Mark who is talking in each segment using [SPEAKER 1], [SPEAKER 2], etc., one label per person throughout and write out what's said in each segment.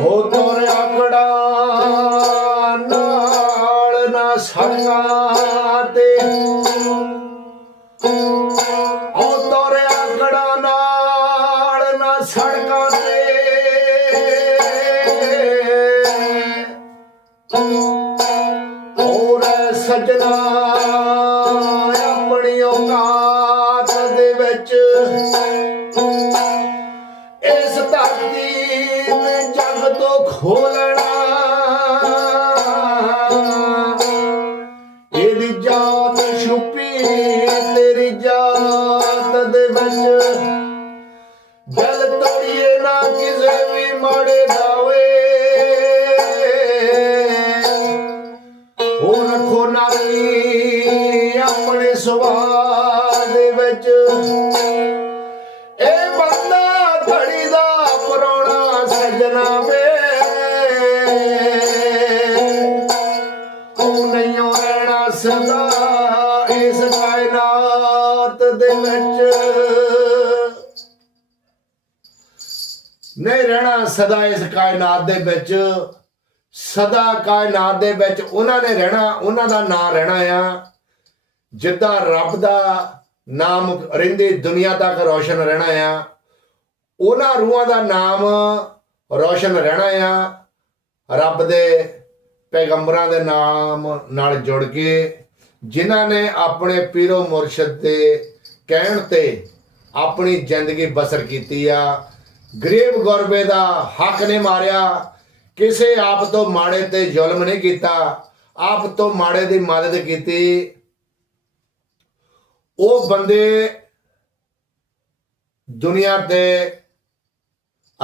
[SPEAKER 1] ਹੋ ਤੋਰ ਆਕੜਾ ਖੋਲਣਾ। ਇਹਦੀ ਜਾਤ ਛੁਪੀ ਤੇਰੀ ਜਾਤ ਦੇ ਵਿੱਚ। ਜਲ ਤੋੜੀਏ ਨਾ ਕਿਸੇ ਵੀ ਮਾੜੇ ਦਾਵੇ। ਉਹ ਰੱਖੋ ਨਾਰੀ ਆਪਣੇ ਸੁਭਾਅ ਦੇ ਵਿੱਚ। ਇਹ ਬੰਦਾ ਧੜੀ ਦਾ ਪਰੋਣਾ ਸਜਣਾ ਰਹਿਣਾ ਸਦਾ ਇਸ ਕਾਇਨਾਤ ਦੇ ਵਿੱਚ। ਸਦਾ ਕਾਇਨਾਤ ਦੇ ਵਿੱਚ ਉਹਨਾਂ ਨੇ ਰਹਿਣਾ, ਉਹਨਾਂ ਦਾ ਨਾਂ ਰਹਿਣਾ ਆ। ਜਿੱਦਾਂ ਰੱਬ ਦਾ ਨਾਮ ਰਹਿੰਦੇ, ਦੁਨੀਆ ਤੱਕ ਰੋਸ਼ਨ ਰਹਿਣਾ ਆ। ਉਹਨਾਂ ਰੂਹਾਂ ਦਾ ਨਾਮ ਰੋਸ਼ਨ ਰਹਿਣਾ ਆ। ਰੱਬ ਦੇ ਪੈਗੰਬਰਾਂ ਦੇ ਨਾਮ ਨਾਲ ਜੁੜ ਕੇ, ਜਿਨ੍ਹਾਂ ਨੇ ਆਪਣੇ ਪੀਰੋ ਮੁਰਸ਼ਿਦ ਦੇ ਕਹਿਣ ਤੇ ਆਪਣੀ ਜ਼ਿੰਦਗੀ ਬਸਰ ਕੀਤੀ ਆ। ਗਰੀਬ ਗੁਰਬੇ ਦਾ ਹੱਕ ਨੇ ਮਾਰਿਆ, ਕਿਸੇ ਆਪ ਤੋਂ ਮਾੜੇ ਤੇ ਜ਼ੁਲਮ ਨਹੀਂ ਕੀਤਾ, ਆਪ ਤੋਂ ਮਾੜੇ ਦੀ ਮਦਦ ਕੀਤੀ। ਉਹ ਬੰਦੇ ਦੁਨੀਆ ਤੇ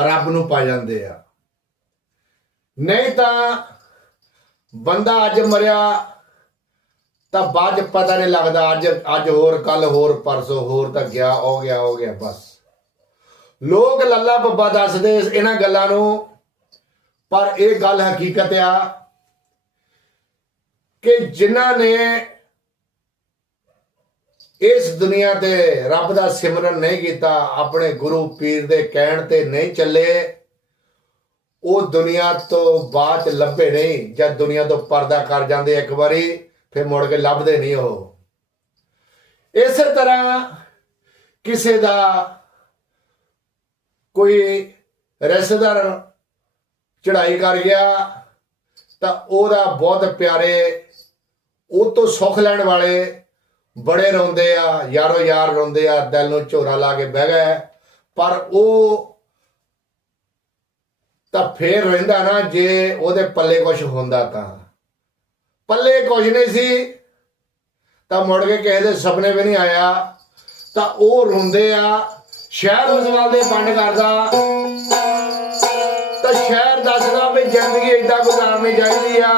[SPEAKER 1] ਰੱਬ ਨੂੰ ਪਾ ਜਾਂਦੇ ਆ। ਨਹੀਂ ਤਾਂ ਬੰਦਾ ਅੱਜ ਮਰਿਆ, ਤਾਂ ਬਾਅਦ 'ਚ ਪਤਾ ਨਹੀਂ ਲੱਗਦਾ, ਅੱਜ ਅੱਜ ਹੋਰ ਕੱਲ ਹੋਰ, ਪਰਸੋਂ ਹੋਰ, ਤਾਂ ਗਿਆ ਹੋ ਗਿਆ ਹੋ ਗਿਆ, ਬਸ। ਲੋਕ ਲੱਲਾ ਬੱਬਾ ਦੱਸਦੇ ਇਹਨਾਂ ਗੱਲਾਂ ਨੂੰ, ਪਰ ਇਹ ਗੱਲ ਹਕੀਕਤ ਆ ਕਿ ਜਿਨ੍ਹਾਂ ਨੇ ਇਸ ਦੁਨੀਆ ਤੇ ਰੱਬ ਦਾ ਸਿਮਰਨ ਨਹੀਂ ਕੀਤਾ, ਆਪਣੇ ਗੁਰੂ ਪੀਰ ਦੇ ਕਹਿਣ ਤੇ ਨਹੀਂ ਚੱਲੇ, ਉਹ ਦੁਨੀਆ ਤੋਂ ਬਾਅਦ 'ਚ ਲੱਭੇ ਨਹੀਂ। ਜਦ ਦੁਨੀਆ ਤੋਂ ਪਰਦਾ ਕਰ ਜਾਂਦੇ ਇੱਕ ਵਾਰੀ, ਫਿਰ ਮੁੜ ਕੇ ਲੱਭਦੇ ਨਹੀਂ ਉਹ। ਇਸੇ ਤਰ੍ਹਾਂ ਕਿਸੇ ਦਾ ਕੋਈ ਰਿਸ਼ਤੇਦਾਰ ਚੜਾਈ ਕਰ ਗਿਆ, ਤਾਂ ਉਹਦਾ ਬਹੁਤ ਪਿਆਰੇ, ਉਹ ਤੋਂ ਸੁੱਖ ਲੈਣ ਵਾਲੇ ਬੜੇ ਰੋਂਦੇ ਆ, ਯਾਰੋ ਯਾਰ ਰੋਂਦੇ ਆ, ਦਿਲ ਨੂੰ ਝੋਰਾ ਲਾ ਕੇ ਬਹਿ ਗਏ। ਪਰ ਉਹ ਤਾਂ ਫੇਰ ਰਹਿੰਦਾ ਨਾ, ਜੇ ਉਹਦੇ ਪੱਲੇ ਕੁਝ ਹੁੰਦਾ ਤਾਂ। ਪੱਲੇ ਕੁਝ ਨਹੀਂ ਸੀ, ਤਾਂ ਮੁੜ ਕੇ ਕਿਸੇ ਦੇ ਸੁਪਨੇ ਵੀ ਨਹੀਂ ਆਇਆ। ਤਾਂ ਉਹ ਰੋਂਦੇ ਆ ਸ਼ਹਿਰ ਉਸ ਵੱਲ ਦੇ ਬੰਦ ਕਰਦਾ। ਤਾਂ ਸ਼ਹਿਰ ਦੱਸਦਾ ਵੀ ਜ਼ਿੰਦਗੀ ਏਦਾਂ ਗੁਜ਼ਾਰਨੀ ਚਾਹੀਦੀ ਆ।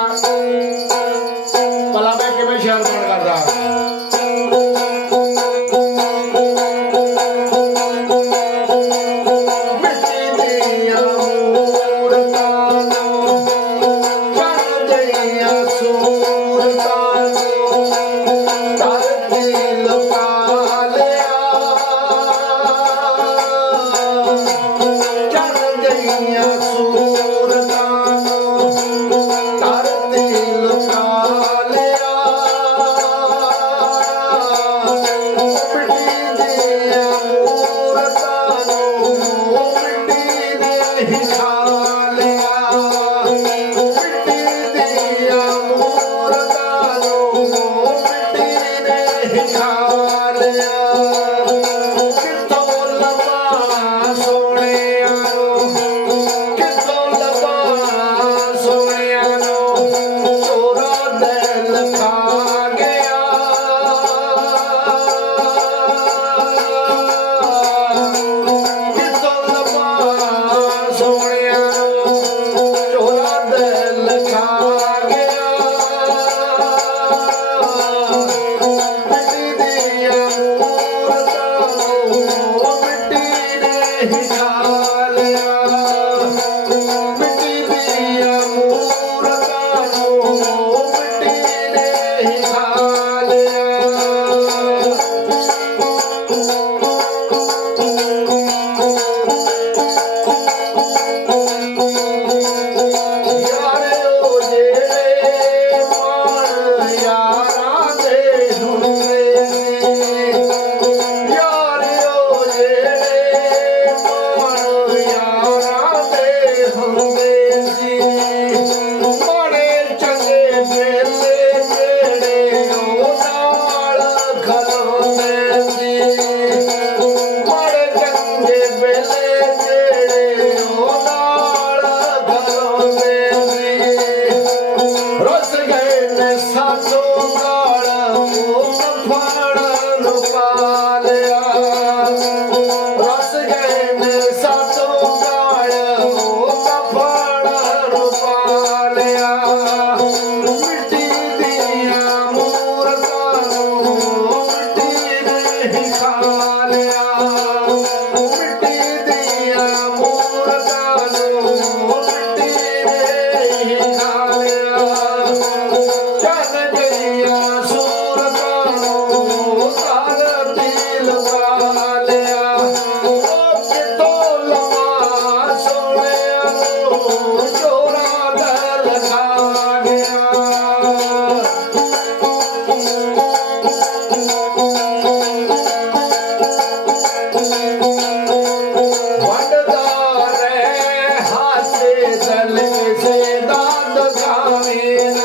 [SPEAKER 1] गावे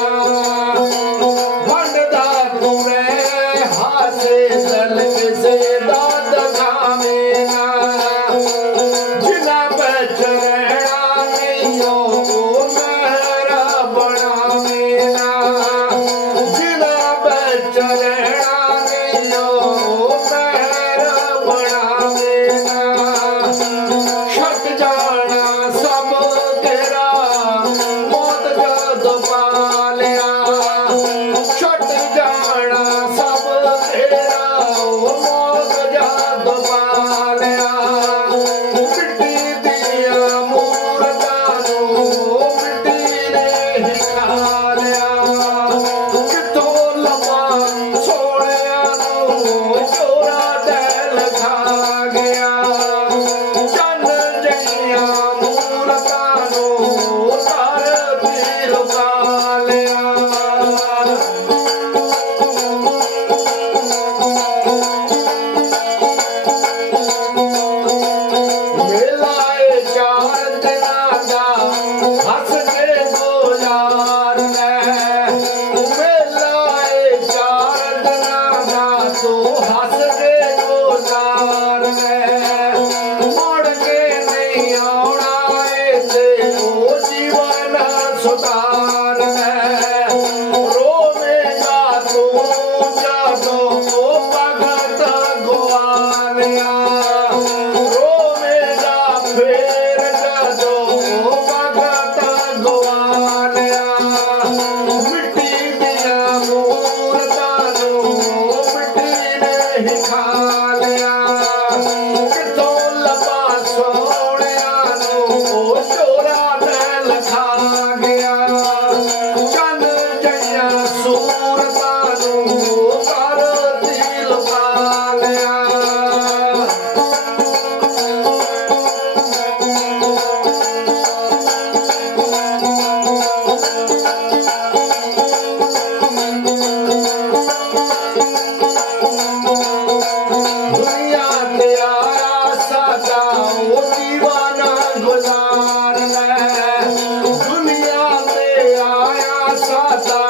[SPEAKER 1] বাসা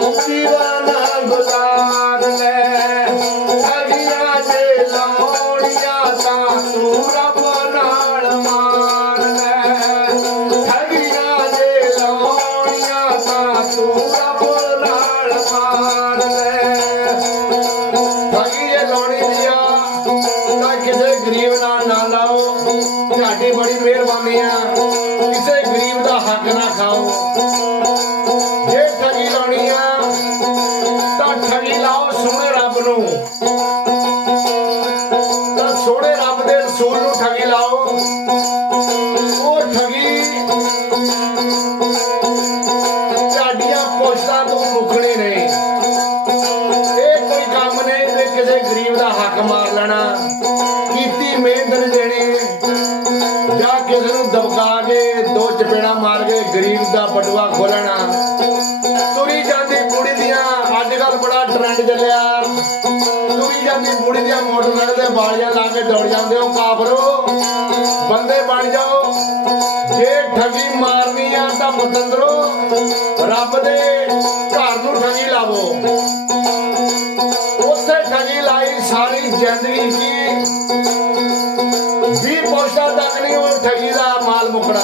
[SPEAKER 1] মুক্তি বানা গোলা Thank you. ਨੀ ਮੂੜੀ ਦੀਆਂ ਮੋਟਰਾਂ ਤੇ ਬਾਲੀਆਂ ਲਾ ਕੇ ਦੌੜ ਜਾਂਦੇ ਹੋ, ਕਾਫਰੋ। ਬੰਦੇ ਬਣ ਜਾਓ। ਜੇ ਠਗੀ ਮਾਰਨੀ ਆ ਤਾਂ ਬਤੰਦਰੋ ਰੱਬ ਦੇ ਘਰ ਨੂੰ ਠਗੀ ਲਾਵੋ। ਉੱਥੇ ਠਗੀ ਲਾਈ ਸਾਰੀ ਜ਼ਿੰਦਗੀ ਕੀ? ਵੀ ਪੋਸ਼ਾ ਤੱਕ ਨਹੀਂ ਉਹ ਠੱਗੀ ਦਾ ਮਾਲ ਮੁਕਣਾ।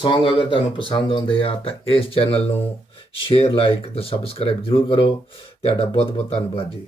[SPEAKER 1] ਸੌਂਗ ਅਗਰ ਤੁਹਾਨੂੰ ਪਸੰਦ ਆਉਂਦੇ ਆ, ਤਾਂ ਇਸ ਚੈਨਲ ਨੂੰ ਸ਼ੇਅਰ ਲਾਈਕ ਤੇ ਸਬਸਕ੍ਰਾਈਬ ਜਰੂਰ ਕਰੋ। ਤੁਹਾਡਾ ਬਹੁਤ ਬਹੁਤ ਧੰਨਵਾਦ ਜੀ।